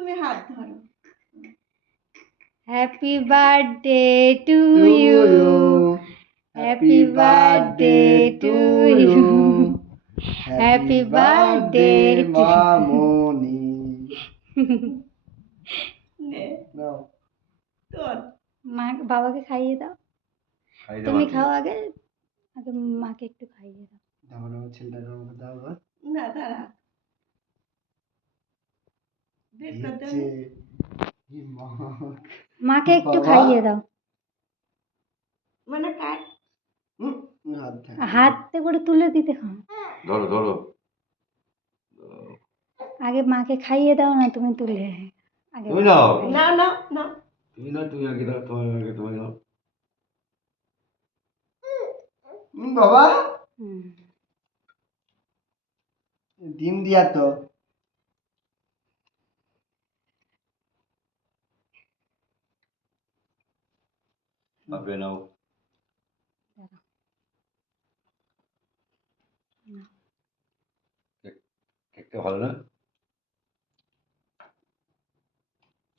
তুমি হাত ধরো। Happy birthday to To you you. Happy birthday to you Happy birthday, মামনি। নে নাও, তোর মা বাবাকে খাইয়ে দাও। খাইয়ে তুমি দাও। খাও আগে, আগে মাকে একটু খাইয়ে দাও। দাও দাও, ছেলেটাকে আমাকে দাও এবার। না দাঁড়া দেখতে দে। দিচ্ছে। কি মা। মাকে একটু বাবা। খাইয়ে দাও। মানে কাট হুম, হাত থাকে। হাতে করে তুলে দিতে হয়। ধরো ধরো। আগে মাকে খাইয়ে দাও না, তুমি তুলে আগে তুমি মাকে নাও। খাইয়ে না দাও। না না তুমি না, তুমি আগে দাও, তোমার আগে তোমার দাও। বাবা হুম। ডিম দিয়া তো। বাপরে নাও। দাঁড়াও। কেকটা ভালো না?